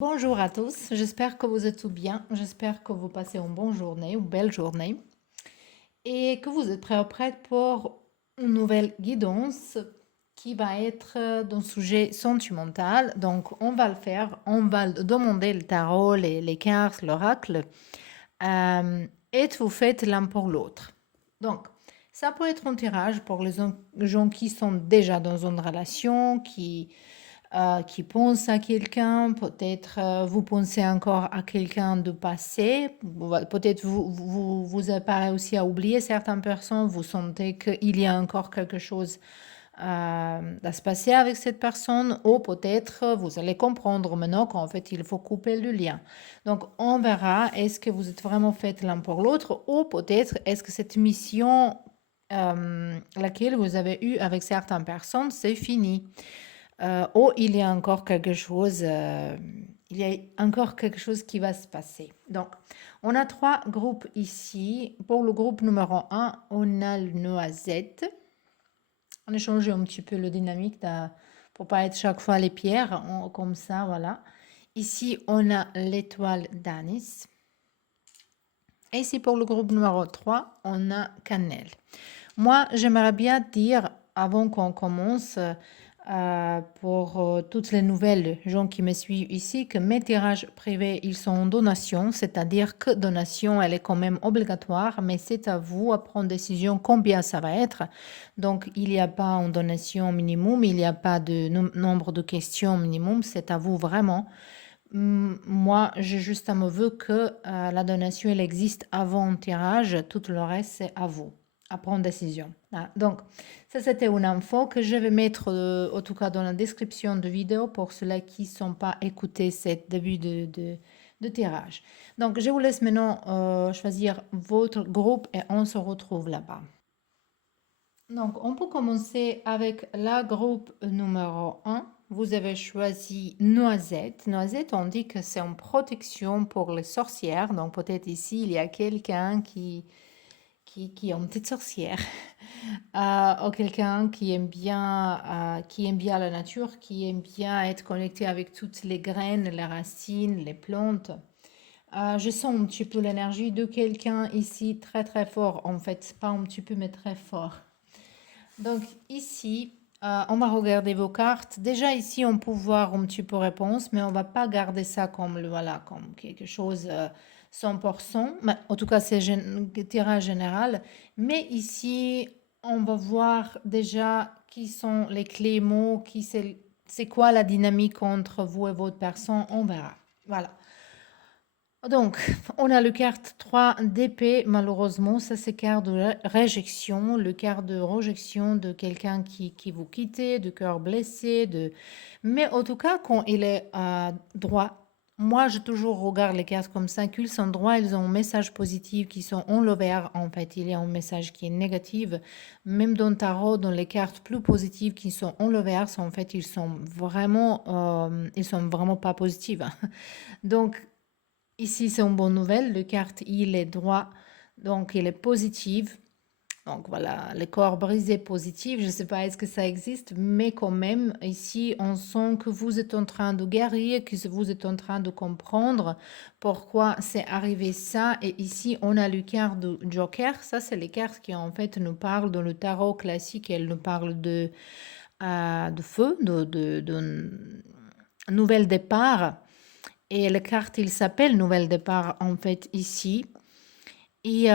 Bonjour à tous, j'espère que vous êtes tout bien, j'espère que vous passez une bonne journée, une belle journée et que vous êtes prêts ou prêtes pour une nouvelle guidance qui va être d'un sujet sentimental. Donc on va le faire, on va demander le tarot, les cartes, l'oracle et vous faites l'un pour l'autre. Donc ça peut être un tirage pour les gens qui sont déjà dans une relation, qui pense à quelqu'un, peut-être vous pensez encore à quelqu'un de passé, peut-être vous avez pas réussi à oublier certaines personnes, vous sentez qu'il y a encore quelque chose à se passer avec cette personne, ou peut-être vous allez comprendre maintenant qu'en fait il faut couper le lien. Donc on verra, est-ce que vous êtes vraiment fait l'un pour l'autre, ou peut-être est-ce que cette mission laquelle vous avez eue avec certaines personnes, c'est fini. Ou il y a encore quelque chose, il y a encore quelque chose qui va se passer. Donc, on a trois groupes ici. Pour le groupe numéro un, on a le noisette. On a changé un petit peu le dynamique pour pas être chaque fois les pierres, comme ça, voilà. Ici, on a l'étoile d'anis. Et ici, pour le groupe numéro 3, on a cannelle. Moi, j'aimerais bien dire, avant qu'on commence, pour toutes les nouvelles gens qui me suivent ici, que mes tirages privés, ils sont en donation, c'est-à-dire que donation, elle est quand même obligatoire, mais c'est à vous à prendre décision combien ça va être. Donc, il n'y a pas une donation minimum, il n'y a pas de nombre de questions minimum, c'est à vous vraiment. Moi, j'ai juste un vœu que la donation, elle existe avant le tirage, tout le reste, c'est à vous à prendre décision. Ah, donc, ça, c'était une info que je vais mettre, en tout cas, dans la description de vidéo pour ceux qui ne sont pas écoutés ce début de tirage. Donc, je vous laisse maintenant choisir votre groupe et on se retrouve là-bas. Donc, on peut commencer avec la groupe numéro un. Vous avez choisi Noisette. Noisette, on dit que c'est une protection pour les sorcières. Donc, peut-être ici, il y a quelqu'un qui est une petite sorcière. Ou quelqu'un qui aime bien la nature, qui aime bien être connecté avec toutes les graines, les racines, les plantes. Je sens un petit peu l'énergie de quelqu'un ici très très fort. En fait, pas un petit peu, mais très fort. Donc ici, on va regarder vos cartes. Déjà ici, on peut voir un petit peu réponse, mais on va pas garder ça comme, voilà, comme quelque chose 100%. Mais en tout cas, c'est tirage général. Mais ici, on va voir déjà qui sont les clés mots, c'est quoi la dynamique entre vous et votre personne. On verra. Voilà. Donc, on a le carte 3 d'épée, malheureusement, ça c'est carte de réjection, le carte de rejection de quelqu'un qui vous quittait, de cœur blessé, mais en tout cas, quand il est droit, moi je toujours regarde les cartes comme ça, qu'ils sont droits, ils ont un message positif, qui sont en l'envers, en fait, il y a un message qui est négatif, même dans le tarot, dans les cartes plus positives qui sont en l'envers, en fait, ils sont vraiment pas positifs. Donc, ici, c'est une bonne nouvelle. Le carte, il est droit, donc il est positif. Donc voilà, le corps brisé positif, je ne sais pas est-ce que ça existe, mais quand même, ici, on sent que vous êtes en train de guérir, que vous êtes en train de comprendre pourquoi c'est arrivé ça. Et ici, on a le carte de Joker. Ça, c'est les cartes qui, en fait, nous parlent dans le tarot classique. Elles nous parlent de feu, de nouvel départ. Et la carte, il s'appelle Nouvel départ en fait ici. Et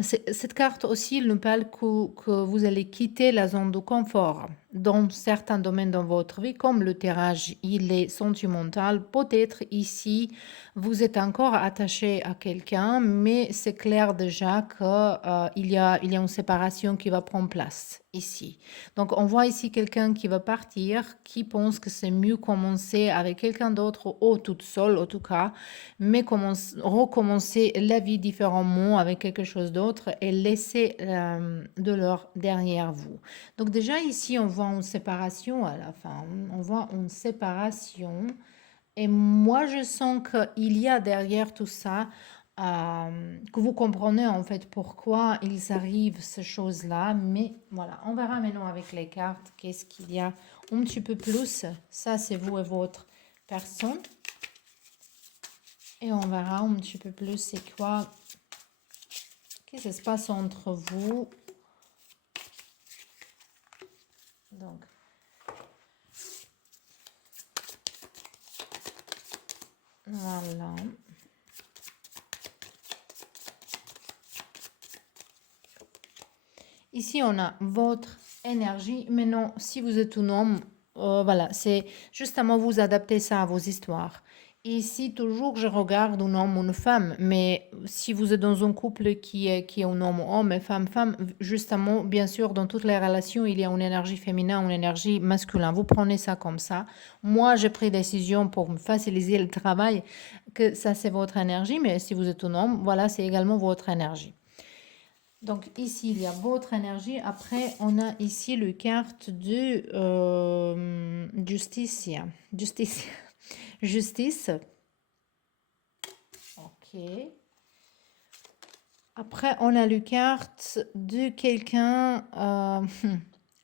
cette carte aussi, il nous parle que vous allez quitter la zone de confort dans certains domaines dans votre vie, comme le tirage, il est sentimental. Peut-être ici, vous êtes encore attaché à quelqu'un, mais c'est clair déjà qu'il y a une séparation qui va prendre place ici. Donc, on voit ici quelqu'un qui va partir, qui pense que c'est mieux commencer avec quelqu'un d'autre ou toute seule, en tout cas, mais recommencer la vie différemment avec quelque chose d'autre et laisser de l'or derrière vous. Donc déjà ici, on voit une séparation à la fin. On voit une séparation. Et moi, je sens qu'il y a derrière tout ça, que vous comprenez en fait pourquoi ils arrivent ces choses-là. Mais voilà, on verra maintenant avec les cartes qu'est-ce qu'il y a un petit peu plus. Ça, c'est vous et votre personne. Et on verra un petit peu plus c'est quoi, qu'est-ce qui se passe entre vous. Donc, voilà. Ici, on a votre énergie. Maintenant, si vous êtes un homme, voilà, c'est justement vous adapter ça à vos histoires. Ici, toujours, je regarde un homme ou une femme, mais si vous êtes dans un couple qui est un homme et femme, justement, bien sûr, dans toutes les relations, il y a une énergie féminin, une énergie masculine. Vous prenez ça comme ça. Moi, j'ai pris décision pour me faciliter le travail que ça, c'est votre énergie, mais si vous êtes un homme, voilà, c'est également votre énergie. Donc ici, il y a votre énergie. Après, on a ici le carte de justicia. Justice. Justice. Ok. Après, on a le carte de quelqu'un,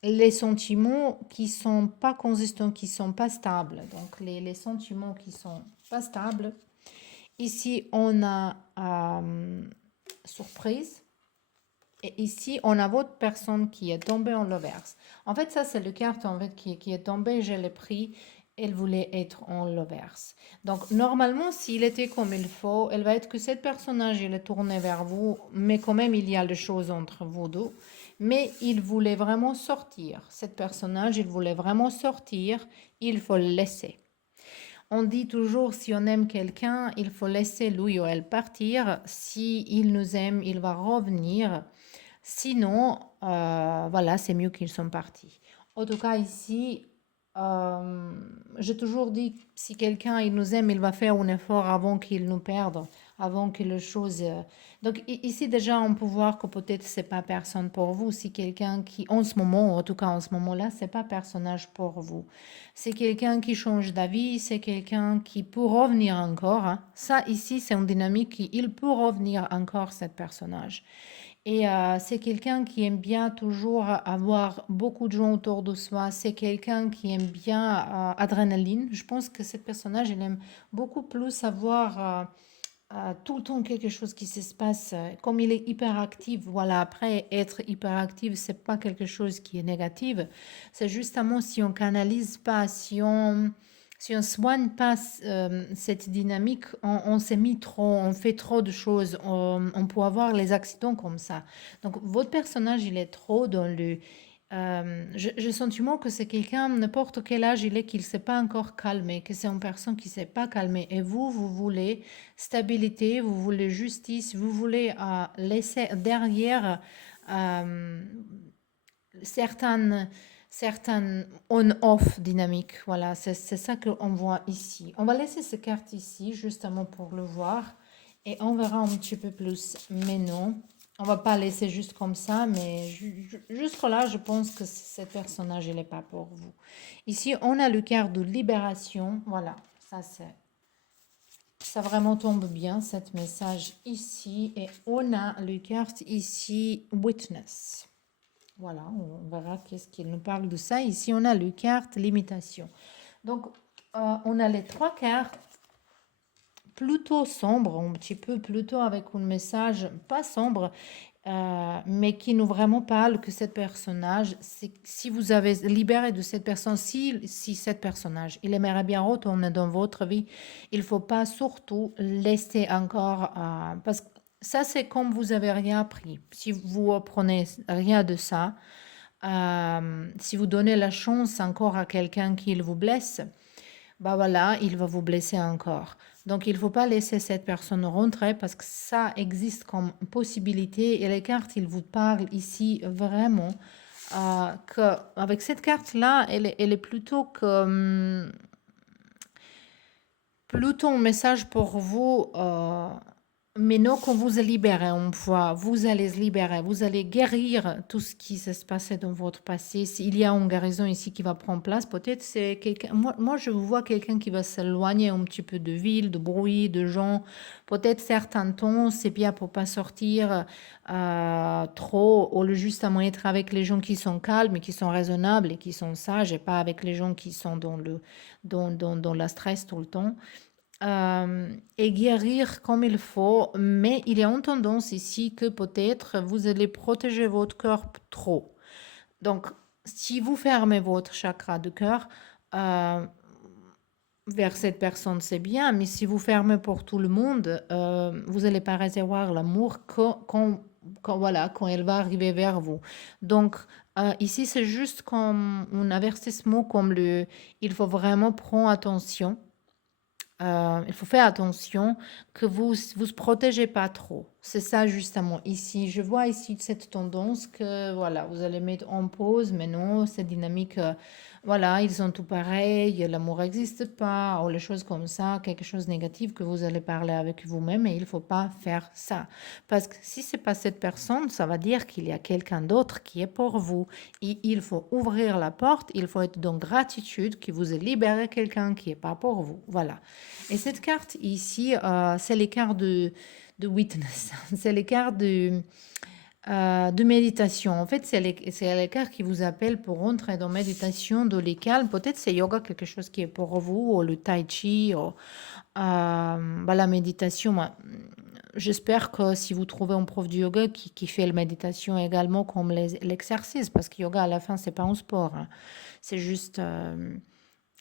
les sentiments qui sont pas consistants, qui sont pas stables. Donc, les sentiments qui sont pas stables. Ici, on a surprise. Et ici, on a votre personne qui est tombée en lovers. En fait, ça, c'est le carte en fait, qui est tombée. Je l'ai pris. Elle voulait être en lovers. Donc, normalement, s'il était comme il faut, elle va être que cette personnage, il est tourné vers vous, mais quand même, il y a des choses entre vous deux. Mais il voulait vraiment sortir. Cette personnage, il voulait vraiment sortir. Il faut le laisser. On dit toujours, si on aime quelqu'un, il faut laisser lui ou elle partir. Si il nous aime, il va revenir. Sinon, voilà, c'est mieux qu'ils sont partis. En tout cas, ici, j'ai toujours dit, si quelqu'un il nous aime, il va faire un effort avant qu'il nous perde, avant que les choses... Donc ici, déjà, on peut voir que peut-être c'est pas personne pour vous. Si quelqu'un qui, en ce moment, en tout cas en ce moment-là, c'est pas personnage pour vous. C'est quelqu'un qui change d'avis, c'est quelqu'un qui peut revenir encore, hein. Ça, ici, c'est une dynamique qui, il peut revenir encore, cet personnage. Et c'est quelqu'un qui aime bien toujours avoir beaucoup de gens autour de soi. C'est quelqu'un qui aime bien adrénaline. Je pense que ce personnage, il aime beaucoup plus avoir tout le temps quelque chose qui se passe. Comme il est hyperactif, voilà, après, être hyperactif, c'est pas quelque chose qui est négatif. C'est justement si on canalise pas, si on soigne pas cette dynamique, on s'est mis trop, on fait trop de choses, on peut avoir les accidents comme ça. Donc, votre personnage, il est trop dans le... j'ai le sentiment que c'est quelqu'un, n'importe quel âge il est, qu'il ne s'est pas encore calmé, que c'est une personne qui ne s'est pas calmée. Et vous, vous voulez stabilité, vous voulez justice, vous voulez laisser derrière euh, certaines on-off dynamiques. Voilà, c'est ça qu'on voit ici. On va laisser ces cartes ici, justement pour le voir. Et on verra un petit peu plus. Mais non, on va pas laisser juste comme ça. Mais jusque-là, je pense que ce personnage, il n'est pas pour vous. Ici, on a le carte de libération. Voilà, ça vraiment tombe bien, cet message ici. Et on a le carte ici, Witness. Voilà, on verra qu'est-ce qu'il nous parle de ça. Ici, on a le carte limitation. Donc, on a les trois cartes plutôt sombres, un petit peu plutôt avec un message pas sombre, mais qui nous vraiment parle que cette personnage, si vous avez libéré de cette personne, si cette personnage, il aimerait bien retourner dans votre vie, il faut pas surtout laisser encore, parce que ça c'est comme vous avez rien appris. Si vous apprenez rien de ça, si vous donnez la chance encore à quelqu'un qui vous blesse, bah voilà, il va vous blesser encore. Donc, il ne faut pas laisser cette personne rentrer parce que ça existe comme possibilité. Et les cartes, ils vous parlent ici vraiment qu'avec cette carte-là, elle est plutôt que plutôt un message pour vous. Maintenant que vous êtes libéré une fois, vous allez se libérer, vous allez guérir tout ce qui s'est passé dans votre passé. S'il y a une guérison ici qui va prendre place, peut-être c'est quelqu'un. Moi, je vois quelqu'un qui va s'éloigner un petit peu de ville, de bruit, de gens. Peut-être certains temps, c'est bien pour pas sortir trop, ou justement être avec les gens qui sont calmes, et qui sont raisonnables et qui sont sages, et pas avec les gens qui sont dans la stress tout le temps. et guérir comme il faut, mais il y a une tendance ici que peut-être vous allez protéger votre cœur trop. Donc, si vous fermez votre chakra de cœur euh, vers cette personne, c'est bien, mais si vous fermez pour tout le monde, vous n'allez pas recevoir l'amour voilà, quand elle va arriver vers vous. Donc, ici, c'est juste comme un avertissement, comme il faut vraiment prendre attention. Il faut faire attention que vous protégez pas trop. C'est ça justement. Ici, je vois ici cette tendance que voilà, vous allez mettre en pause, mais non, cette dynamique, voilà, ils sont tout pareils, l'amour n'existe pas, ou les choses comme ça, quelque chose de négatif que vous allez parler avec vous-même, et il faut pas faire ça. Parce que si c'est pas cette personne, ça va dire qu'il y a quelqu'un d'autre qui est pour vous. Et il faut ouvrir la porte, il faut être dans gratitude que vous ayez libéré quelqu'un qui est pas pour vous. Voilà. Et cette carte ici, c'est les cartes de witness, c'est les cartes de méditation. En fait, c'est les cartes qui vous appellent pour rentrer dans méditation, dans les calmes. Peut-être c'est yoga, quelque chose qui est pour vous, ou le tai chi, ou la méditation. J'espère que si vous trouvez un prof de yoga qui fait la méditation également comme l'exercice, parce que yoga à la fin, c'est pas un sport, hein. C'est juste...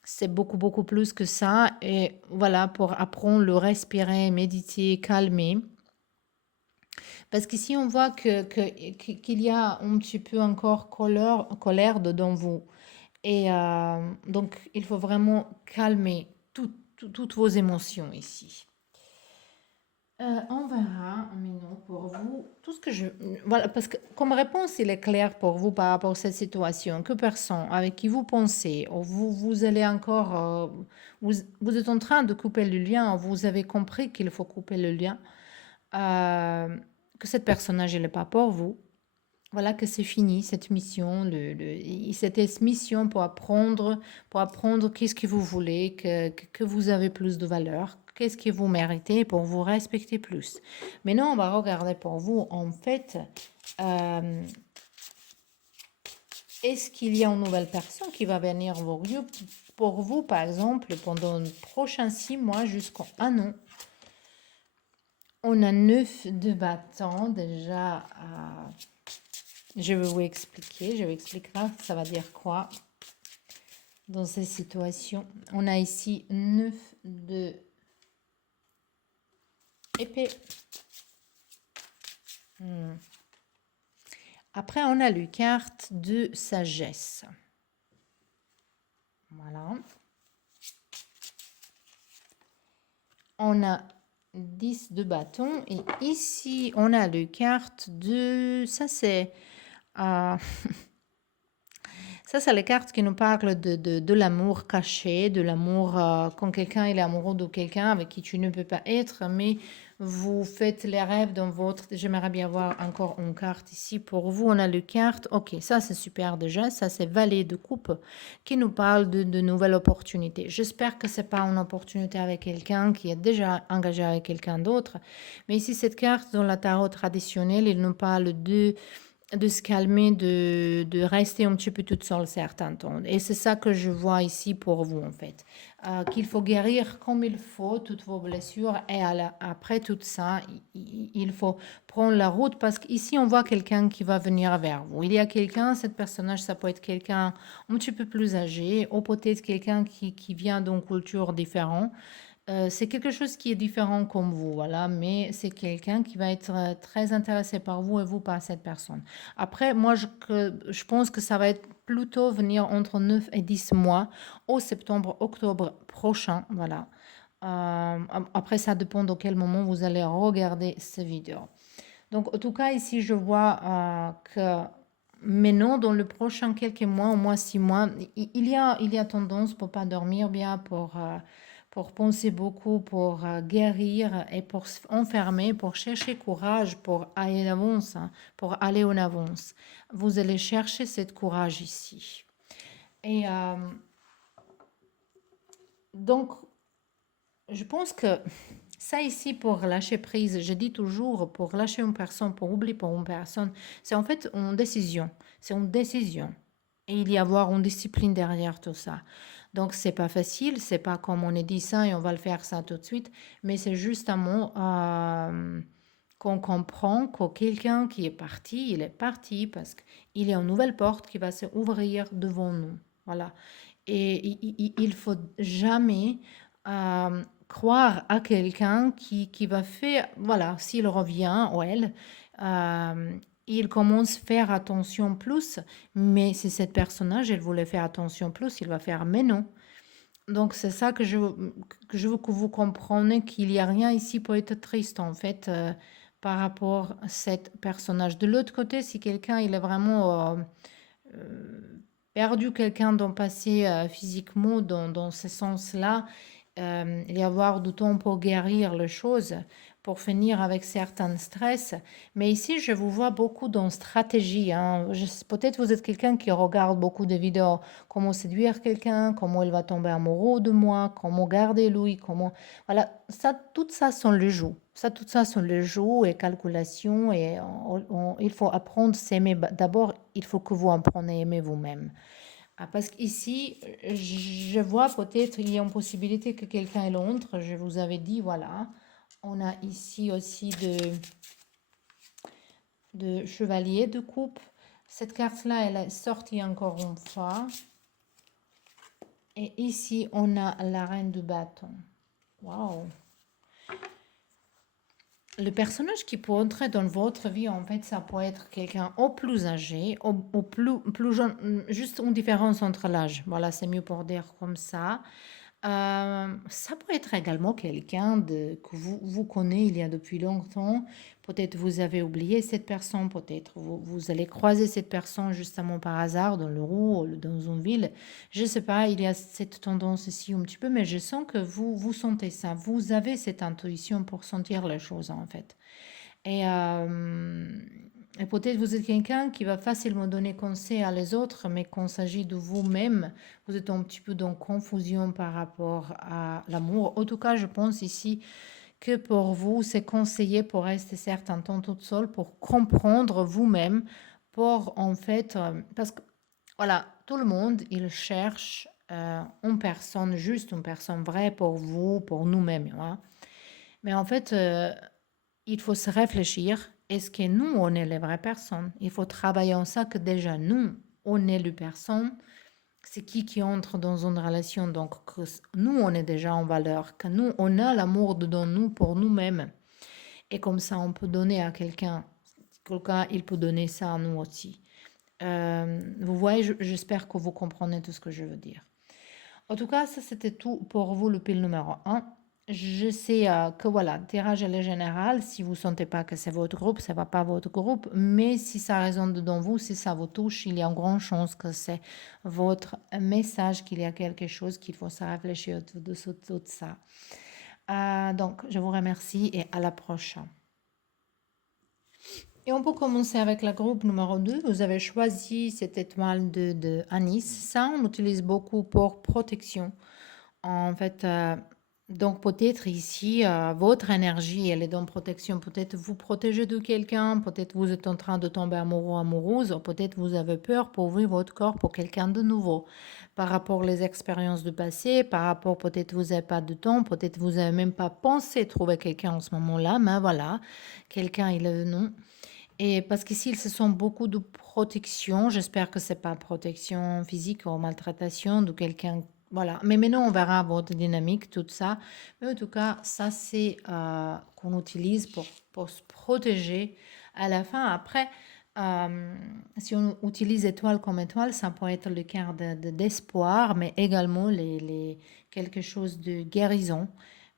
c'est beaucoup, beaucoup plus que ça. Et voilà, pour apprendre le respirer, méditer, calmer. Parce qu'ici, on voit qu'il y a un petit peu encore colère dedans vous. Et donc, il faut vraiment calmer toutes vos émotions ici. On verra maintenant pour vous tout ce que je... Voilà, parce que comme réponse, il est clair pour vous par rapport à cette situation. Que personne avec qui vous pensez, ou vous allez encore... vous êtes en train de couper le lien, vous avez compris qu'il faut couper le lien, euh, que cette personnage, elle n'est pas pour vous. Voilà que c'est fini, cette mission. C'était cette mission pour apprendre qu'est-ce que vous voulez, que vous avez plus de valeur, qu'est-ce que vous méritez pour vous respecter plus. Maintenant, on va regarder pour vous, en fait, euh, est-ce qu'il y a une nouvelle personne qui va venir pour vous, par exemple, pendant les prochains 6 mois jusqu'en 1 an. On a 9 de bâtons déjà. Je vais vous expliquer. Je vais expliquer ça va dire quoi dans ces situations. On a ici 9 de épée. Après, on a le carte de sagesse. Voilà. On a 10 de bâton. Et ici, on a le carte de... Ça, c'est... Ça, c'est les cartes qui nous parlent de l'amour caché, de l'amour quand quelqu'un est amoureux de quelqu'un avec qui tu ne peux pas être, mais vous faites les rêves dans votre... J'aimerais bien voir encore une carte ici pour vous. On a le carte. Ok, ça c'est super déjà. Ça c'est Valet de coupe qui nous parle de nouvelles opportunités. J'espère que c'est pas une opportunité avec quelqu'un qui est déjà engagé avec quelqu'un d'autre. Mais ici, cette carte dans la tarot traditionnelle, il nous parle de se calmer, de rester un petit peu toute seule certains temps. Et c'est ça que je vois ici pour vous en fait. Qu'il faut guérir comme il faut toutes vos blessures et après tout ça, il faut prendre la route parce qu'ici on voit quelqu'un qui va venir vers vous. Il y a quelqu'un, cette personnage, ça peut être quelqu'un un petit peu plus âgé ou peut-être quelqu'un qui vient d'une culture différente. C'est quelque chose qui est différent comme vous, voilà, mais c'est quelqu'un qui va être très intéressé par vous et vous par cette personne. Après, moi, je pense que ça va être plutôt venir entre 9 et 10 mois au septembre, octobre prochain, voilà. Après, ça dépend de quel moment vous allez regarder cette vidéo. Donc, en tout cas, ici, je vois que maintenant, dans le prochain quelques mois, au moins 6 mois, il y a tendance pour pas dormir bien, pour penser beaucoup, pour guérir et pour enfermer, pour chercher courage, pour aller en avance, hein, pour aller en avance. Vous allez chercher cette courage ici. Et donc, je pense que ça ici, pour lâcher prise, je dis toujours, pour lâcher une personne, pour oublier pour une personne, c'est en fait une décision. C'est une décision. Et il y a avoir une discipline derrière tout ça. Donc, c'est pas facile, c'est pas comme on est dit ça et on va le faire ça tout de suite, mais c'est justement qu'on comprend que quelqu'un qui est parti, il est parti parce qu'il y a une nouvelle porte qui va se ouvrir devant nous. Voilà. Et il faut jamais croire à quelqu'un qui va faire, voilà, s'il revient ou elle, euh, il commence à faire attention plus, mais si cette personnage, elle voulait faire attention plus, il va faire mais non. Donc c'est ça que je veux que vous compreniez qu'il n'y a rien ici pour être triste en fait par rapport à cet personnage. De l'autre côté, si quelqu'un il est vraiment perdu quelqu'un dans le passé physiquement, dans ce sens-là, il y avoir du temps pour guérir les choses, pour finir avec certains stress. Mais ici, je vous vois beaucoup dans stratégie. Hein. Peut-être vous êtes quelqu'un qui regarde beaucoup de vidéos, comment séduire quelqu'un, comment il va tomber amoureux de moi, comment garder lui, comment... Voilà, ça, tout ça sont les jeux. Ça, tout ça sont les jeux et calculations. Et il faut apprendre à s'aimer. D'abord, il faut que vous appreniez à aimer vous-même. Ah, parce qu'ici, je vois peut-être il y a une possibilité que quelqu'un est l'autre. Je vous avais dit, voilà. On a ici aussi de chevalier de coupe. Cette carte-là, elle est sortie encore une fois. Et ici, on a la reine de bâton. Waouh! Le personnage qui peut entrer dans votre vie, en fait, ça peut être quelqu'un au plus âgé, au plus jeune, juste une différence entre l'âge. Voilà, c'est mieux pour dire comme ça. Ça peut être également quelqu'un que vous connaissez il y a depuis longtemps. Peut-être vous avez oublié cette personne, peut-être vous allez croiser cette personne justement par hasard dans le rue ou dans une ville. Je ne sais pas, il y a cette tendance ici un petit peu, mais je sens que vous sentez ça. Vous avez cette intuition pour sentir les choses en fait. Et, euh, et peut-être vous êtes quelqu'un qui va facilement donner conseil à les autres, mais quand il s'agit de vous-même, vous êtes un petit peu dans confusion par rapport à l'amour. En tout cas, je pense ici que pour vous, c'est conseillé pour rester certain temps toute seule, pour comprendre vous-même, pour en fait, parce que voilà, tout le monde, il cherche une personne juste, une personne vraie pour vous, pour nous-mêmes. Voilà. Mais en fait, il faut se réfléchir, est-ce que nous, on est les vraies personnes? Il faut travailler en ça que déjà nous, on est les personnes. C'est qui entre dans une relation. Donc, que nous, on est déjà en valeur, que nous, on a l'amour dedans nous pour nous-mêmes. Et comme ça, on peut donner à quelqu'un. Quelqu'un, il peut donner ça à nous aussi. Vous voyez, j'espère que vous comprenez tout ce que je veux dire. En tout cas, ça c'était tout pour vous, le pile numéro un. Je sais que voilà, tirage à la générale, si vous ne sentez pas que c'est votre groupe, ça ne va pas votre groupe, mais si ça résonne dedans vous, si ça vous touche, il y a une grande chance que c'est votre message, qu'il y a quelque chose qu'il faut se réfléchir autour de tout ça. Donc, je vous remercie et à la prochaine. Et on peut commencer avec la groupe numéro 2. Vous avez choisi cette étoile de anis. Ça, on utilise beaucoup pour protection. En fait, donc peut-être ici, votre énergie, elle est dans protection. Peut-être vous protégez de quelqu'un, peut-être vous êtes en train de tomber amoureux, amoureuse, ou peut-être vous avez peur pour ouvrir votre corps pour quelqu'un de nouveau. Par rapport aux expériences du passé, par rapport peut-être vous n'avez pas de temps, peut-être vous n'avez même pas pensé trouver quelqu'un en ce moment-là, mais voilà, quelqu'un il est non. Et parce qu'ici, ils se sont beaucoup de protection. J'espère que c'est pas protection physique ou maltraitation de quelqu'un. Voilà. Mais maintenant, on verra votre dynamique, tout ça. Mais en tout cas, ça, c'est qu'on utilise pour se protéger à la fin. Après, si on utilise étoile comme étoile, ça peut être le cœur d'espoir, mais également quelque chose de guérison.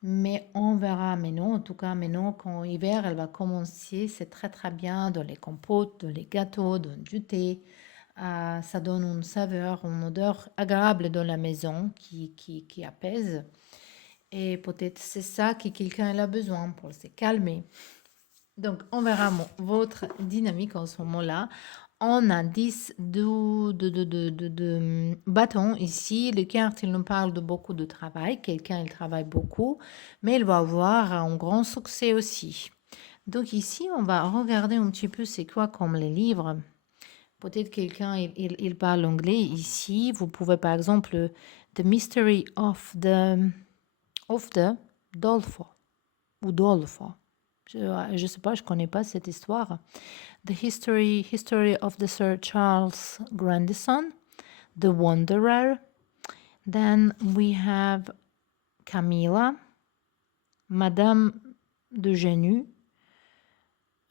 Mais on verra maintenant, en tout cas maintenant quand l'hiver elle va commencer, c'est très très bien dans les compotes, dans les gâteaux, dans du thé. Ça donne une saveur, une odeur agréable dans la maison qui apaise. Et peut-être c'est ça que quelqu'un a besoin pour se calmer. Donc on verra votre dynamique en ce moment-là. On a 10 de bâtons ici. Le carte, il nous parle de beaucoup de travail. Quelqu'un, il travaille beaucoup, mais il va avoir un grand succès aussi. Donc ici, on va regarder un petit peu c'est quoi comme les livres. Peut-être quelqu'un, il parle anglais ici. Vous pouvez par exemple The Mystery of the Dolfo, ou Dolfo. Je ne sais pas, je ne connais pas cette histoire. The History of the Sir Charles Grandison, The Wanderer. Then we have Camilla, Madame de Genus.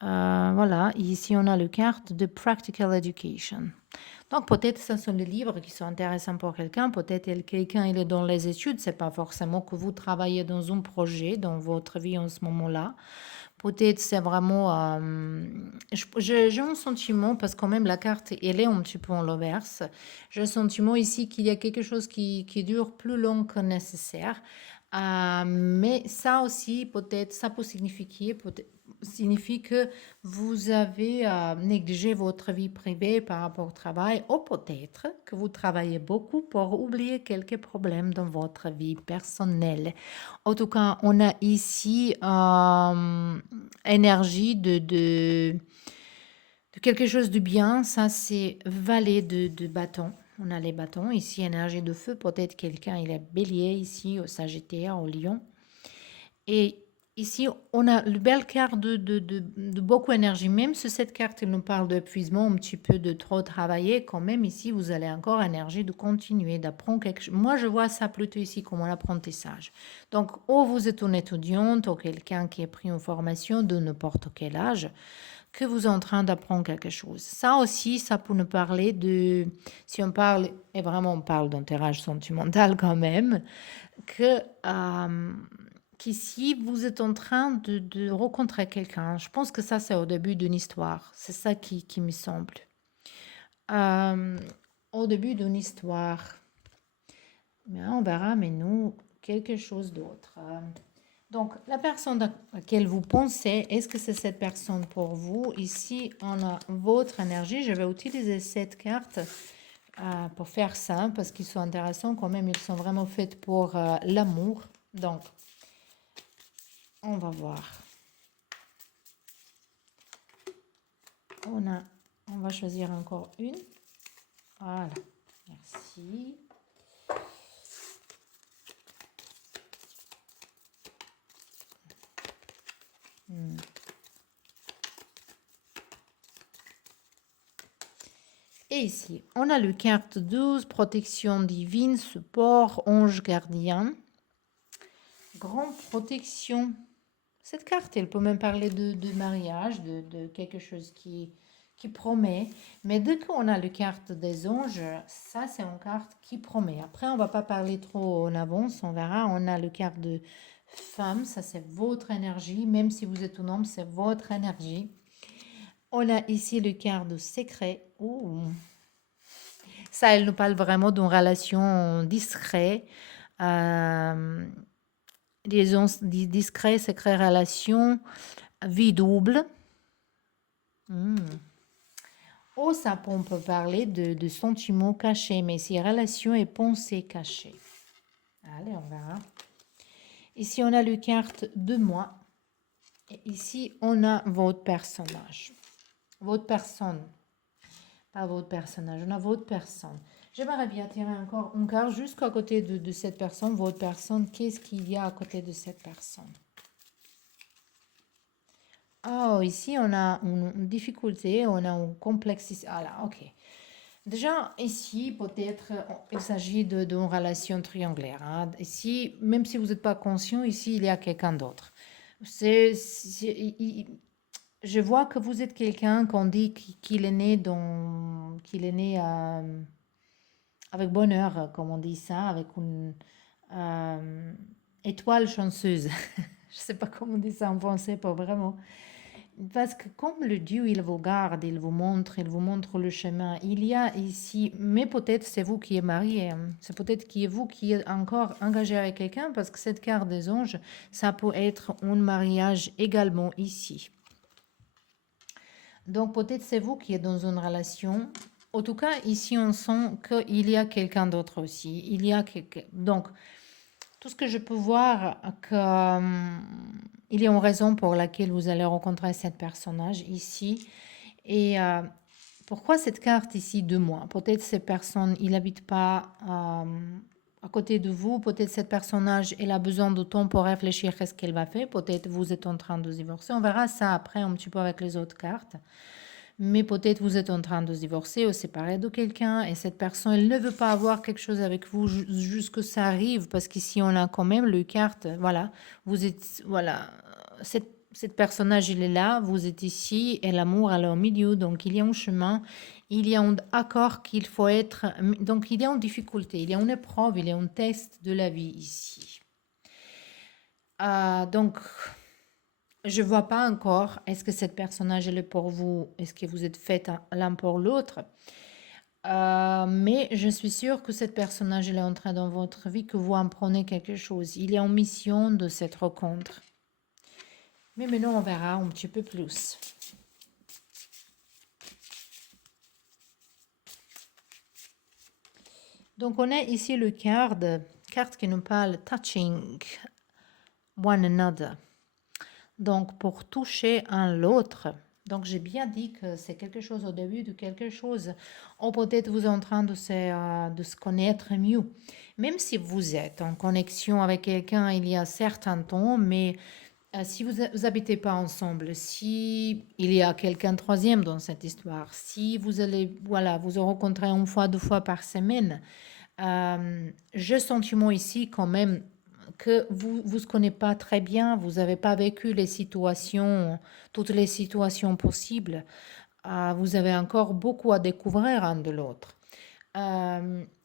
Voilà, ici on a le carte de Practical Education. Donc peut-être ce sont les livres qui sont intéressants pour quelqu'un, peut-être quelqu'un il est dans les études, c'est pas forcément que vous travaillez dans un projet dans votre vie en ce moment-là. Peut-être c'est vraiment... j'ai un sentiment, parce que quand même la carte, elle est un petit peu en l'inverse. J'ai le sentiment ici qu'il y a quelque chose qui dure plus long que nécessaire. Mais ça aussi, peut-être, ça peut signifier, signifie que vous avez négligé votre vie privée par rapport au travail, ou peut-être que vous travaillez beaucoup pour oublier quelques problèmes dans votre vie personnelle. En tout cas, on a ici énergie de quelque chose de bien. Ça, c'est valet de bâton. On a les bâtons. Ici, énergie de feu. Peut-être quelqu'un, il est bélier ici, au Sagittaire, au Lion. Et ici, on a le bel carte de beaucoup d'énergie. Même si cette carte, elle nous parle d'épuisement, un petit peu de trop travailler, quand même, ici, vous avez encore énergie de continuer, d'apprendre quelque chose. Moi, je vois ça plutôt ici comme un apprentissage. Donc, ou vous êtes une étudiante ou quelqu'un qui a pris une formation de n'importe quel âge, que vous êtes en train d'apprendre quelque chose. Ça aussi, ça peut nous parler de... Si on parle, et vraiment on parle d'entourage sentimental quand même, que... qu'ici, vous êtes en train de rencontrer quelqu'un. Je pense que ça, c'est au début d'une histoire. C'est ça qui me semble. Au début d'une histoire. Mais on verra, mais nous, quelque chose d'autre. Donc, la personne à laquelle vous pensez, est-ce que c'est cette personne pour vous? Ici, on a votre énergie. Je vais utiliser cette carte pour faire ça, parce qu'ils sont intéressants quand même. Ils sont vraiment faits pour l'amour. Donc, on va voir. On va choisir encore une. Voilà. Merci. Et ici, on a le carte 12, protection divine, support, ange gardien. Grande protection. Cette carte, elle peut même parler de mariage, de quelque chose qui promet. Mais dès qu'on a le carte des anges, ça, c'est une carte qui promet. Après, on ne va pas parler trop en avance, on verra. On a le carte de femme, ça, c'est votre énergie. Même si vous êtes un homme, c'est votre énergie. On a ici le carte de secret. Ouh. Ça, elle nous parle vraiment d'une relation discrète. Liaison discrète, secret, relation, vie double. Au sapin, on peut parler de sentiments cachés, mais c'est relation et pensée cachée. Allez, on verra. Ici, on a le carte de moi. Et ici, on a votre personnage. Votre personne. Pas votre personnage, on a votre personne. J'aimerais bien tirer encore une carte jusqu'à côté de cette personne. Votre personne, qu'est-ce qu'il y a à côté de cette personne? Oh, ici, on a une difficulté, on a une complexité. Ah là, ok. Déjà, ici, peut-être, il s'agit d'une relation triangulaire. Hein. Ici, même si vous n'êtes pas conscient, ici, il y a quelqu'un d'autre. Je vois que vous êtes quelqu'un qu'on dit qu'il est né avec bonheur, comme on dit ça, avec une étoile chanceuse. Je ne sais pas comment on dit ça en français, pas vraiment. Parce que comme le Dieu, il vous garde, il vous montre le chemin. Il y a ici, mais peut-être c'est vous qui êtes marié, hein. C'est peut-être qui est vous qui êtes encore engagé avec quelqu'un, parce que cette carte des anges, ça peut être un mariage également ici. Donc peut-être c'est vous qui êtes dans une relation. En tout cas, ici on sent qu'il y a quelqu'un d'autre aussi. Il y a quelqu'un. Donc, tout ce que je peux voir, il y a une raison pour laquelle vous allez rencontrer cette personnage ici. Et pourquoi cette carte ici de moi? Peut-être cette personne, il n'habite pas à côté de vous. Peut-être cette personnage, elle a besoin de temps pour réfléchir à ce qu'elle va faire. Peut-être vous êtes en train de divorcer. On verra ça après un petit peu avec les autres cartes. Mais peut-être vous êtes en train de divorcer ou séparer de quelqu'un et cette personne, elle ne veut pas avoir quelque chose avec vous jusque ça arrive parce qu'ici on a quand même le carte, voilà, vous êtes, voilà, cette personnage il est là, vous êtes ici et l'amour elle est au milieu, donc il y a un chemin, il y a un accord qu'il faut être, donc il y a une difficulté, il y a une épreuve, il y a un test de la vie ici. Donc je vois pas encore, est-ce que cette personnage elle est pour vous, est-ce que vous êtes fait l'un pour l'autre. Mais je suis sûre que cette personnage elle est entrée dans votre vie, que vous en prenez quelque chose. Il est en mission de cette rencontre. Mais maintenant, on verra un petit peu plus. Donc, on a ici le carte qui nous parle touching one another. Donc, pour toucher un l'autre. Donc, j'ai bien dit que c'est quelque chose au début de quelque chose. Ou peut-être vous êtes en train de se connaître mieux. Même si vous êtes en connexion avec quelqu'un il y a certains temps, mais si vous habitez pas ensemble, si il y a quelqu'un troisième dans cette histoire, si vous allez, voilà, vous rencontrez une fois, 2 fois par semaine, j'ai sentiment ici quand même que vous connaissez pas très bien, vous n'avez pas vécu les situations, toutes les situations possibles. Vous avez encore beaucoup à découvrir un de l'autre.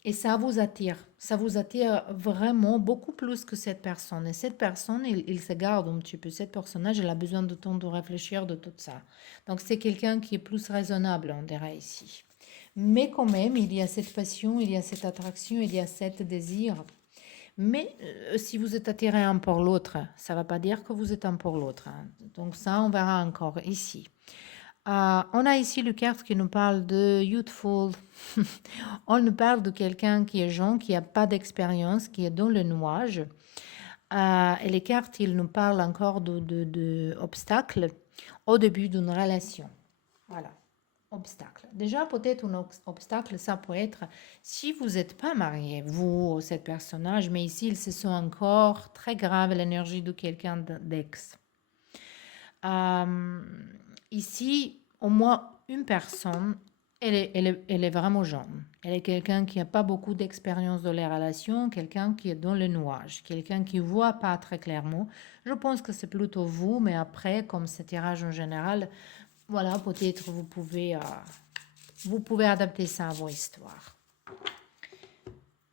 Et ça vous attire vraiment beaucoup plus que cette personne. Et cette personne, il se garde un petit peu. Cette personnage, elle a besoin de temps de réfléchir de tout ça. Donc c'est quelqu'un qui est plus raisonnable, on dirait ici. Mais quand même, il y a cette passion, il y a cette attraction, il y a cet désir. Mais si vous êtes attiré un pour l'autre, ça ne va pas dire que vous êtes un pour l'autre, hein. Donc ça, on verra encore ici. On a ici le carte qui nous parle de youthful. On nous parle de quelqu'un qui est jeune, qui n'a pas d'expérience, qui est dans le nuage. Et les cartes, ils nous parlent encore de obstacles au début d'une relation. Voilà, obstacle. Déjà, peut-être un obstacle, ça peut être si vous n'êtes pas marié, vous, cette personnage, mais ici, il se sent encore très grave l'énergie de quelqu'un d'ex. Ici, au moins une personne, elle est vraiment jeune. Elle est quelqu'un qui n'a pas beaucoup d'expérience dans les relations, quelqu'un qui est dans le nuage, quelqu'un qui ne voit pas très clairement. Je pense que c'est plutôt vous, mais après, comme c'est tirage en général, voilà, peut-être vous pouvez adapter ça à vos histoires.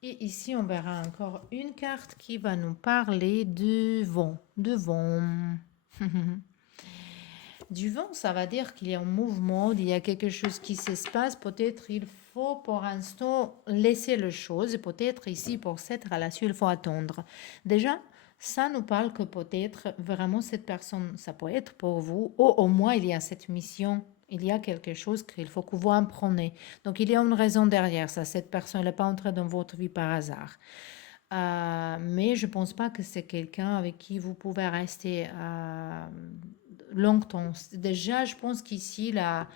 Et ici, on verra encore une carte qui va nous parler du vent. De vent. Du vent, ça va dire qu'il y a un mouvement, il y a quelque chose qui se passe. Peut-être il faut pour l'instant laisser les choses. Peut-être ici, pour cette relation, il faut attendre. Déjà, ça nous parle que peut-être vraiment cette personne, ça peut être pour vous, ou au moins il y a cette mission, il y a quelque chose qu'il faut que vous en preniez. Donc il y a une raison derrière ça. Cette personne n'est pas entrée dans votre vie par hasard. Mais je ne pense pas que c'est quelqu'un avec qui vous pouvez rester longtemps. Déjà, je pense qu'ici, là,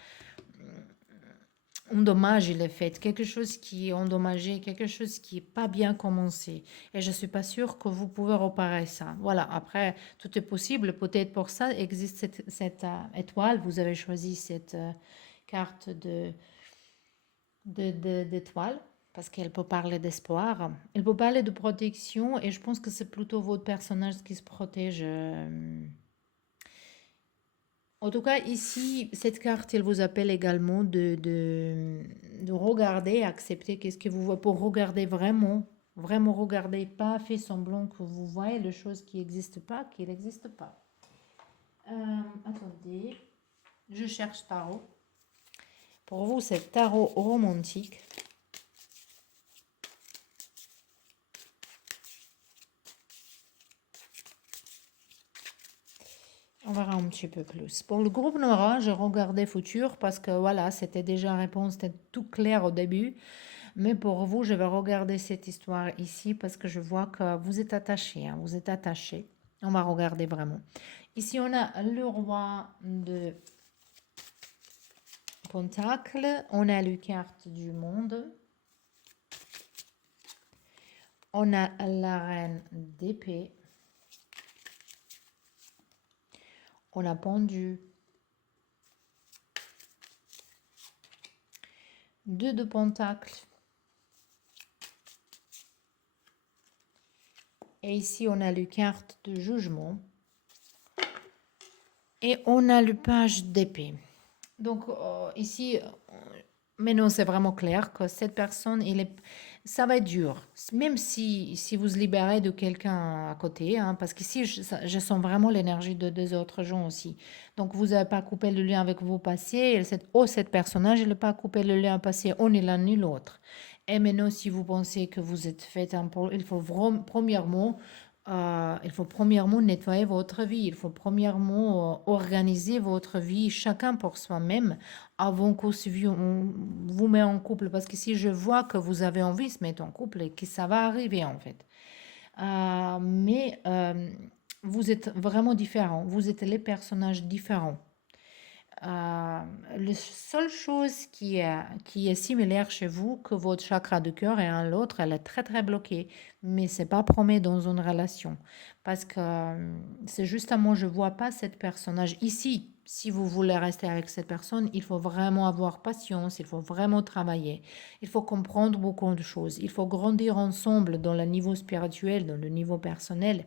un dommage il est fait, quelque chose qui est endommagé, quelque chose qui n'est pas bien commencé. Et je ne suis pas sûre que vous pouvez réparer ça. Voilà, après, tout est possible. Peut-être pour ça existe cette étoile. Vous avez choisi cette carte d'étoile parce qu'elle peut parler d'espoir. Elle peut parler de protection et je pense que c'est plutôt votre personnage qui se protège. En tout cas, ici, cette carte, elle vous appelle également de regarder, accepter qu'est-ce que vous voyez, pour regarder vraiment, vraiment regarder, pas fait semblant que vous voyez les choses qui n'existent pas, qui n'existent pas. Attendez, je cherche tarot. Pour vous, c'est tarot romantique. On verra un petit peu plus. Pour le groupe Nora, j'ai regardé futur parce que voilà, c'était déjà réponse, c'était tout clair au début. Mais pour vous, je vais regarder cette histoire ici parce que je vois que vous êtes attachés, hein, vous êtes attachés. On va regarder vraiment. Ici, on a le roi de Pentacle, on a la carte du monde. On a la reine d'épée. On a pendu. 2 de pentacles. Et ici, on a le carte de jugement. Et on a le page d'épée. Donc, ici, maintenant, c'est vraiment clair que cette personne, ça va être dur. Même si vous libérez de quelqu'un à côté, hein, parce qu'ici, je sens vraiment l'énergie de deux autres gens aussi. Donc, vous n'avez pas coupé le lien avec vos passés. Cette personnage, elle n'a pas coupé le lien passé, on ni l'un ni l'autre. Et maintenant, si vous pensez que vous êtes fait il faut premièrement nettoyer votre vie. Il faut premièrement organiser votre vie, chacun pour soi-même, avant qu'on vous met en couple. Parce que si je vois que vous avez envie de se mettre en couple et que ça va arriver en fait. Mais vous êtes vraiment différents. Vous êtes les personnages différents. La seule chose qui est similaire chez vous, que votre chakra de cœur et un l'autre, elle est très très bloquée. Mais c'est pas promis dans une relation. Parce que c'est justement, je vois pas cette personnage. Ici, si vous voulez rester avec cette personne, il faut vraiment avoir patience, il faut vraiment travailler. Il faut comprendre beaucoup de choses. Il faut grandir ensemble dans le niveau spirituel, dans le niveau personnel.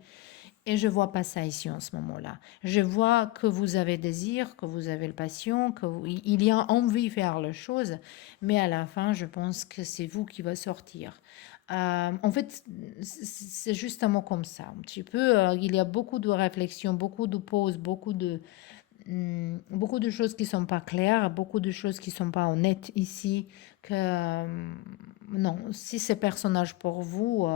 Et je vois pas ça ici en ce moment-là. Je vois que vous avez désir, que vous avez le passion, il y a envie de faire les choses, mais à la fin, je pense que c'est vous qui va sortir. En fait, c'est justement comme ça. Un petit peu, il y a beaucoup de réflexions, beaucoup de pauses, beaucoup de choses qui sont pas claires, beaucoup de choses qui sont pas honnêtes ici. Non, si c'est personnage pour vous,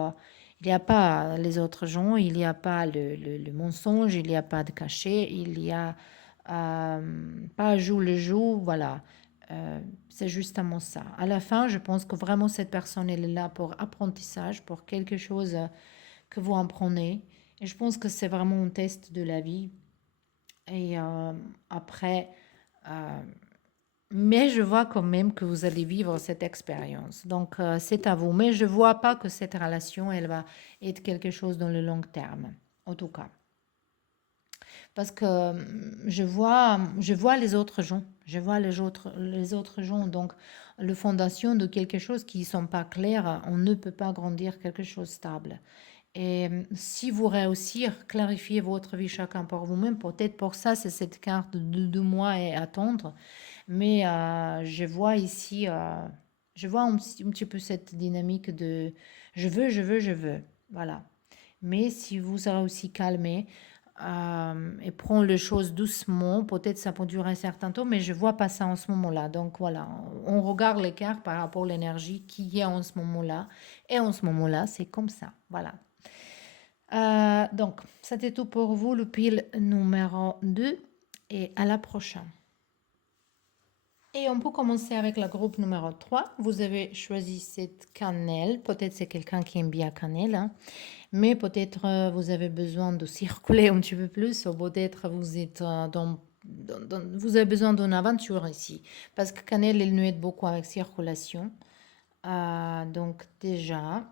il n'y a pas les autres gens, il n'y a pas le mensonge, il n'y a pas de cachet, il y a pas joue le jeu, voilà. C'est justement ça. À la fin, je pense que vraiment cette personne, elle est là pour apprentissage, pour quelque chose que vous en prenez. Et je pense que c'est vraiment un test de la vie. Et après, euh, mais je vois quand même que vous allez vivre cette expérience. Donc, c'est à vous. Mais je vois pas que cette relation, elle va être quelque chose dans le long terme, en tout cas. Parce que je vois les autres gens. Je vois les autres gens. Donc, la fondation de quelque chose qui ne sont pas clairs, on ne peut pas grandir quelque chose de stable. Et si vous réussir, clarifier votre vie chacun pour vous-même, peut-être pour ça, c'est cette carte de 2 mois et attendre. Mais je vois ici, je vois un petit peu cette dynamique de je veux, je veux, je veux. Voilà. Mais si vous serez aussi calmé et prendre les choses doucement, peut-être ça peut durer un certain temps, mais je vois pas ça en ce moment-là. Donc voilà, on regarde l'écart par rapport à l'énergie qui est en ce moment-là. Et en ce moment-là, c'est comme ça. Voilà. Donc, c'était tout pour vous, le pile numéro 2. Et à la prochaine. Et on peut commencer avec le groupe numéro 3. Vous avez choisi cette cannelle. Peut-être c'est quelqu'un qui aime bien cannelle, hein. Mais peut-être vous avez besoin de circuler un petit peu plus, ou peut-être vous êtes vous avez besoin d'une aventure ici. Parce que cannelle, elle nous aide beaucoup avec circulation. Donc déjà,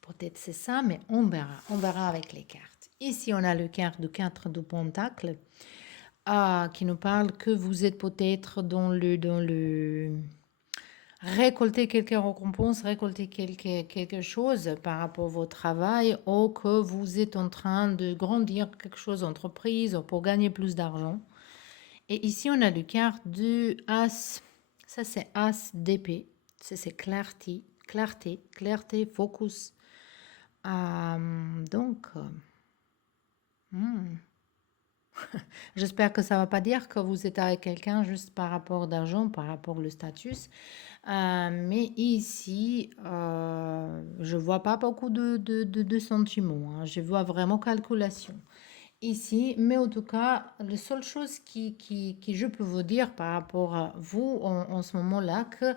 peut-être c'est ça, mais on verra. On verra avec les cartes. Ici, on a le carte de 4 de Pentacle. Qui nous parle que vous êtes peut-être dans le récolter quelques récompenses, récolter quelque chose par rapport à votre travail, ou que vous êtes en train de grandir quelque chose d'entreprise ou pour gagner plus d'argent. Et ici, on a le carte du As. Ça, c'est As d'épée. Ça, c'est clarté, clarté, clarté, focus. Donc, j'espère que ça ne va pas dire que vous êtes avec quelqu'un juste par rapport d'argent, par rapport au statut. Mais ici, je ne vois pas beaucoup de sentiments, hein. Je vois vraiment calculation ici. Mais en tout cas, la seule chose qui je peux vous dire par rapport à vous en ce moment-là, que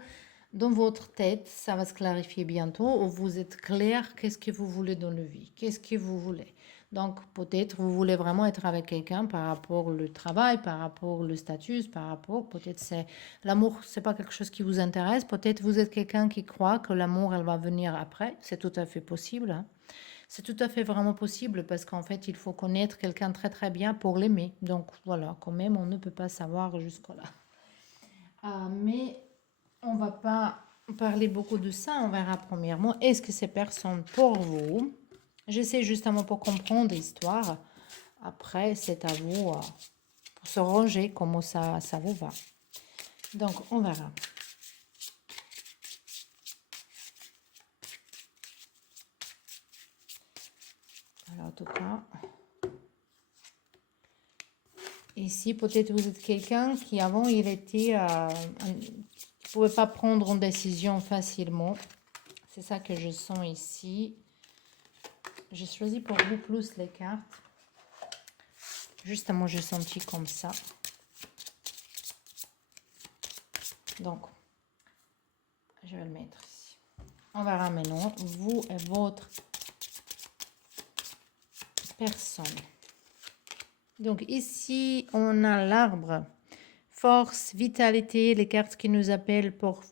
dans votre tête, ça va se clarifier bientôt, où vous êtes clair, qu'est-ce que vous voulez dans la vie, qu'est-ce que vous voulez. Donc, peut-être vous voulez vraiment être avec quelqu'un par rapport au travail, par rapport au statut, par rapport, peut-être c'est l'amour, c'est pas quelque chose qui vous intéresse. Peut-être vous êtes quelqu'un qui croit que l'amour, elle va venir après. C'est tout à fait possible, hein. C'est tout à fait vraiment possible parce qu'en fait, il faut connaître quelqu'un très très bien pour l'aimer. Donc voilà, quand même, on ne peut pas savoir jusque-là. Mais on va pas parler beaucoup de ça. On verra premièrement, est-ce que ces personnes pour vous? J'essaie justement pour comprendre l'histoire. Après, c'est à vous pour se ranger comment ça vous va. Donc, on verra. Alors, en tout cas, ici, peut-être vous êtes quelqu'un qui avant, il était, qui pouvait pas prendre une décision facilement. C'est ça que je sens ici. J'ai choisi pour vous plus les cartes. Justement, j'ai senti comme ça. Donc, je vais le mettre ici. On verra maintenant, vous et votre personne. Donc ici, on a l'arbre, force, vitalité, les cartes qui nous appellent pour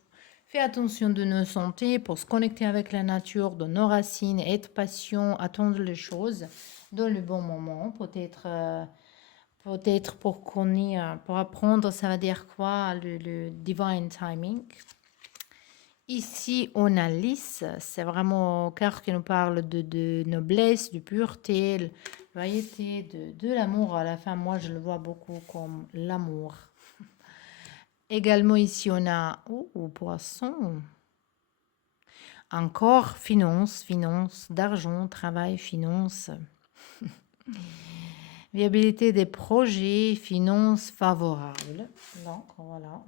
faire attention de nos santé, pour se connecter avec la nature, de nos racines, être patient, attendre les choses dans le bon moment, peut-être pour connaître, pour apprendre, ça va dire quoi, le divine timing. Ici, on a lys, c'est vraiment une carte qui nous parle de noblesse, de pureté, loyauté, de l'amour. À la fin, moi, je le vois beaucoup comme l'amour. Également, ici, on a poisson. Encore finance, d'argent, travail, finance. Viabilité des projets, finances favorables. Donc, voilà.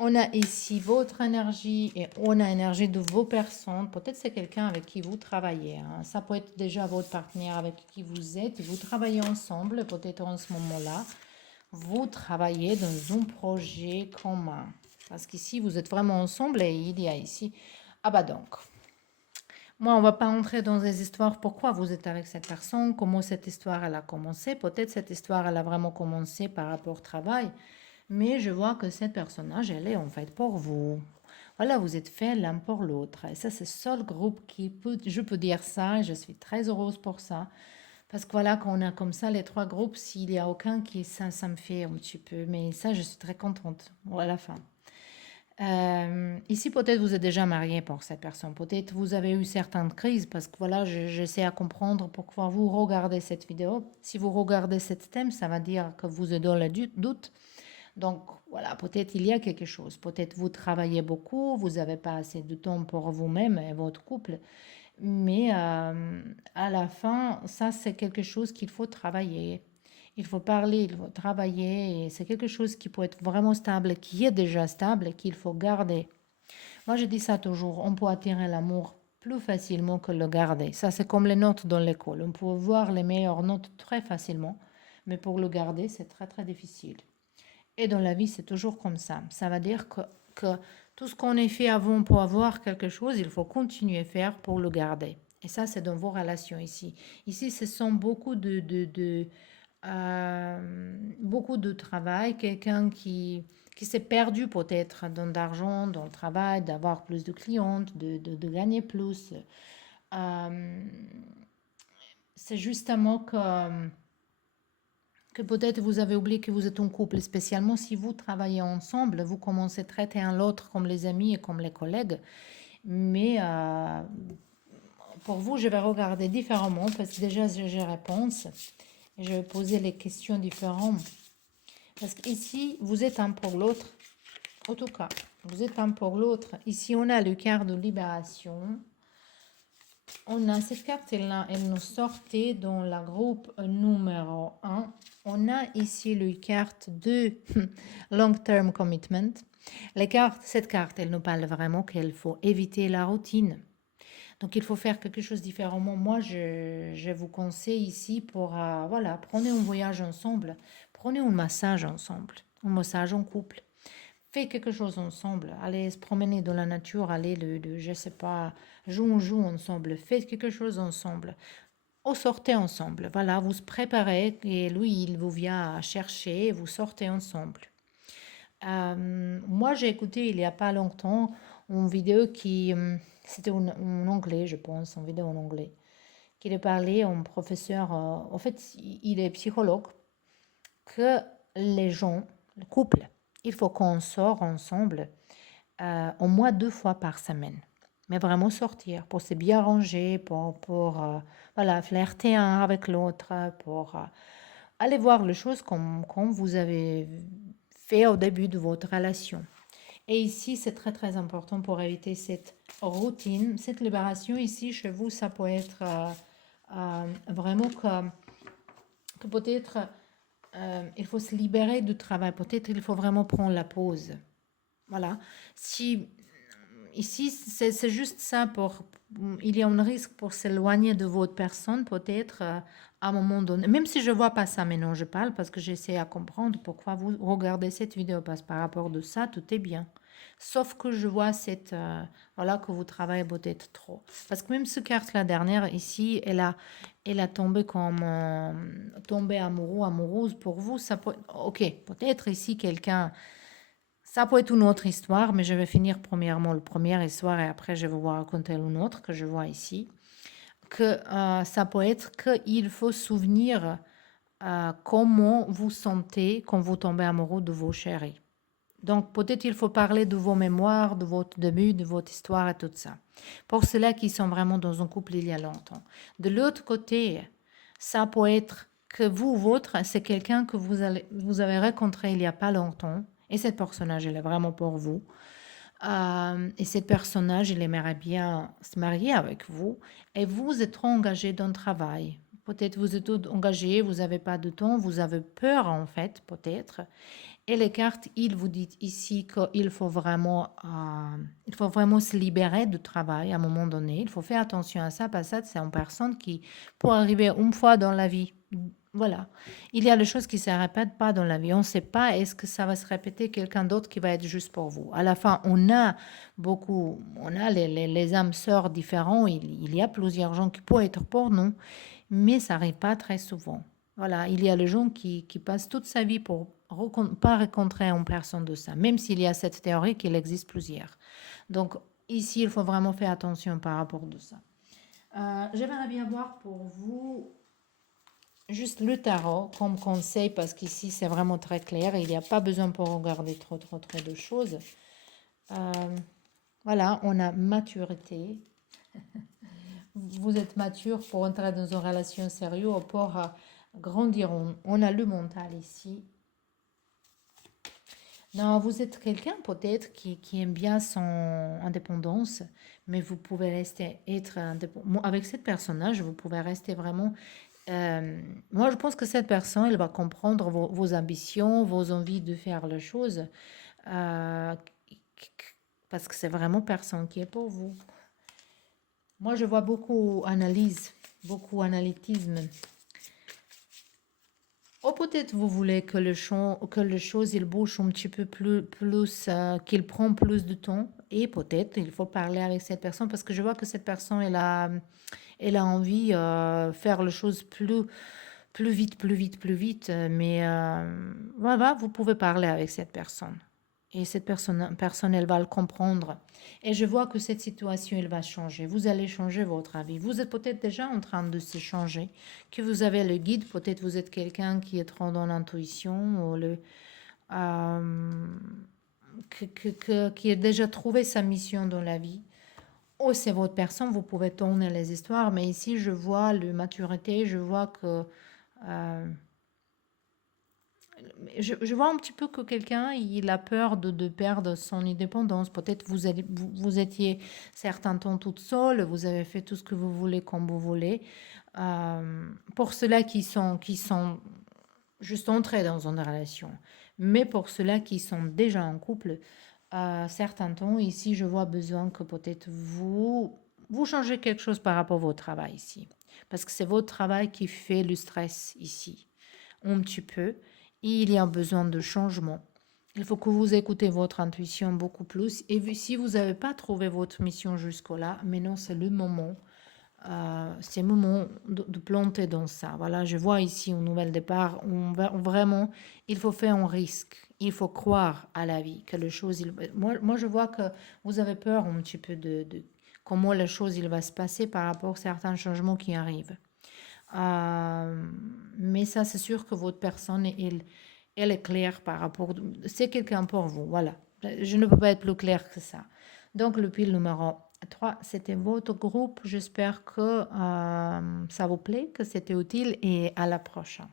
On a ici votre énergie et on a l'énergie de vos personnes. Peut-être c'est quelqu'un avec qui vous travaillez, hein. Ça peut être déjà votre partenaire avec qui vous êtes. Vous travaillez ensemble, peut-être en ce moment-là. Vous travaillez dans un projet commun. Parce qu'ici, vous êtes vraiment ensemble et il y a ici... Ah bah donc, moi, on va pas entrer dans des histoires pourquoi vous êtes avec cette personne, comment cette histoire elle a commencé. Peut-être cette histoire elle a vraiment commencé par rapport au travail, mais je vois que cette personnage elle est en fait pour vous. Voilà, vous êtes fait l'un pour l'autre. Et ça, c'est le seul groupe qui peut, je peux dire ça, et je suis très heureuse pour ça. Parce que voilà, quand on a comme ça les trois groupes, s'il n'y a aucun qui, ça me fait un petit peu, mais ça, je suis très contente à la fin. Ici, peut-être vous êtes déjà marié pour cette personne. Peut-être vous avez eu certaines crises parce que voilà, j'essaie à comprendre pourquoi vous regardez cette vidéo. Si vous regardez cette thème, ça va dire que vous êtes dans le doute. Donc voilà, peut-être il y a quelque chose. Peut-être vous travaillez beaucoup, vous n'avez pas assez de temps pour vous-même et votre couple. Mais à la fin, ça, c'est quelque chose qu'il faut travailler. Il faut parler, il faut travailler. Et c'est quelque chose qui peut être vraiment stable, qui est déjà stable et qu'il faut garder. Moi, je dis ça toujours. On peut attirer l'amour plus facilement que le garder. Ça, c'est comme les notes dans l'école. On peut voir les meilleures notes très facilement. Mais pour le garder, c'est très, très difficile. Et dans la vie, c'est toujours comme ça. Ça veut dire que tout ce qu'on a fait avant pour avoir quelque chose, il faut continuer à faire pour le garder. Et ça, c'est dans vos relations ici. Ici, ce sont beaucoup de travail. Quelqu'un qui s'est perdu peut-être dans l'argent, dans le travail, d'avoir plus de clientes, de gagner plus. Euh, c'est justement que peut-être vous avez oublié que vous êtes un couple, spécialement si vous travaillez ensemble, vous commencez à traiter un l'autre comme les amis et comme les collègues. Mais pour vous, je vais regarder différemment parce que déjà j'ai réponse. Et je vais poser les questions différentes. Parce qu'ici, vous êtes un pour l'autre. En tout cas, vous êtes un pour l'autre. Ici, on a le quart de libération. On a cette carte, elle nous sortait dans la groupe numéro 1. On a ici le carte de Long Term Commitment. Cette carte, elle nous parle vraiment qu'il faut éviter la routine. Donc, il faut faire quelque chose différemment. Moi, je vous conseille ici pour, voilà, prenez un voyage ensemble, prenez un massage ensemble, un massage en couple. Faites quelque chose ensemble, allez se promener dans la nature, allez, je sais pas, jouons ensemble, faites quelque chose ensemble. ou sortez ensemble. Voilà, vous se préparez et lui, il vous vient chercher et vous sortez ensemble. Moi, j'ai écouté il n'y a pas longtemps une vidéo c'était en anglais, je pense, une vidéo en anglais, qui a parlé à un professeur, en fait, il est psychologue, que les gens, le couple, il faut qu'on sort ensemble au moins 2 fois par semaine. Mais vraiment sortir pour se bien ranger, pour voilà, flirter un avec l'autre, pour aller voir les choses comme vous avez fait au début de votre relation. Et ici, c'est très très important pour éviter cette routine, cette libération. Ici, chez vous, ça peut être vraiment que peut-être il faut se libérer du travail. Peut-être il faut vraiment prendre la pause. Voilà. Si ici, c'est juste ça il y a un risque pour s'éloigner de votre personne, peut-être à un moment donné. Même si je vois pas ça maintenant, je parle parce que j'essaie à comprendre pourquoi vous regardez cette vidéo, parce que par rapport de ça, tout est bien. Sauf que je vois voilà, que vous travaillez peut-être trop. Parce que même ce carte la dernière ici, elle a tombé comme tombé amoureux, amoureuse pour vous. Ça peut, ok, peut-être ici quelqu'un, ça peut être une autre histoire, mais je vais finir premièrement la première histoire et après je vais vous raconter une autre que je vois ici. Que ça peut être qu'il faut souvenir comment vous sentez quand vous tombez amoureux de vos chéris. Donc peut-être il faut parler de vos mémoires, de votre début, de votre histoire et tout ça. Pour ceux-là qui sont vraiment dans un couple il y a longtemps. De l'autre côté, ça peut être que vous, votre, c'est quelqu'un que vous avez rencontré il n'y a pas longtemps. Et cette personnage, elle est vraiment pour vous. Et cette personnage, il aimerait bien se marier avec vous. Et vous êtes trop engagé dans le travail. Peut-être vous êtes engagé, vous n'avez pas de temps, vous avez peur en fait, peut-être. Et les cartes, il vous dit ici il faut vraiment se libérer du travail à un moment donné. Il faut faire attention à ça, parce que ça, c'est une personne qui peut arriver une fois dans la vie. Voilà. Il y a des choses qui ne se répètent pas dans la vie. On ne sait pas est-ce que ça va se répéter quelqu'un d'autre qui va être juste pour vous. À la fin, on a les âmes sœurs différents. Il y a plusieurs gens qui peuvent être pour nous, mais ça n'arrive pas très souvent. Voilà, il y a les gens qui passent toute sa vie pour pas rencontrer une personne de ça, même s'il y a cette théorie qu'il existe plusieurs. Donc ici, il faut vraiment faire attention par rapport de ça. J'aimerais bien voir pour vous juste le tarot comme conseil, parce qu'ici, c'est vraiment très clair. Il n'y a pas besoin pour regarder trop de choses. Voilà, on a maturité. Vous êtes mature pour entrer dans une relation sérieuse ou pour grandir. On a le mental ici. Non, vous êtes quelqu'un peut-être qui aime bien son indépendance, mais vous pouvez être indépendant. Avec cette personnage, vous pouvez rester vraiment. Moi, je pense que cette personne, elle va comprendre vos ambitions, vos envies de faire les choses, euh, parce que c'est vraiment personne qui est pour vous. Moi, je vois beaucoup analyse, beaucoup analytisme. Ou peut-être vous voulez que les choses il bouge un petit peu plus qu'il prend plus de temps. Et peut-être il faut parler avec cette personne, parce que je vois que cette personne elle a envie faire les choses plus vite, plus vite, plus vite. Mais voilà, vous pouvez parler avec cette personne. Et cette personne, elle va le comprendre. Et je vois que cette situation, elle va changer. Vous allez changer votre avis. Vous êtes peut-être déjà en train de se changer. Que vous avez le guide, peut-être vous êtes quelqu'un qui est trop dans l'intuition, ou qui a déjà trouvé sa mission dans la vie. Ou c'est votre personne, vous pouvez tourner les histoires. Mais ici, je vois la maturité, je vois que... euh, je vois un petit peu que quelqu'un, il a peur de perdre son indépendance. Peut-être vous étiez certains temps toute seule, vous avez fait tout ce que vous voulez comme vous voulez. Pour ceux-là qui sont juste entrés dans une relation, mais pour ceux-là qui sont déjà en couple, certains temps, ici, je vois besoin que peut-être vous changez quelque chose par rapport à votre travail ici. Parce que c'est votre travail qui fait le stress ici. Un petit peu. Il y a besoin de changement. Il faut que vous écoutez votre intuition beaucoup plus. Et si vous n'avez pas trouvé votre mission jusque-là, maintenant c'est le moment c'est le moment de planter dans ça. Voilà, je vois ici un nouvel départ. Vraiment, il faut faire un risque. Il faut croire à la vie, que les choses... Moi, je vois que vous avez peur un petit peu de comment les choses il va se passer par rapport à certains changements qui arrivent. Mais ça, c'est sûr que votre personne, elle est claire par rapport... C'est quelqu'un pour vous, voilà. Je ne peux pas être plus claire que ça. Donc, le pile numéro 3, c'était votre groupe. J'espère que ça vous plaît, que c'était utile et à la prochaine.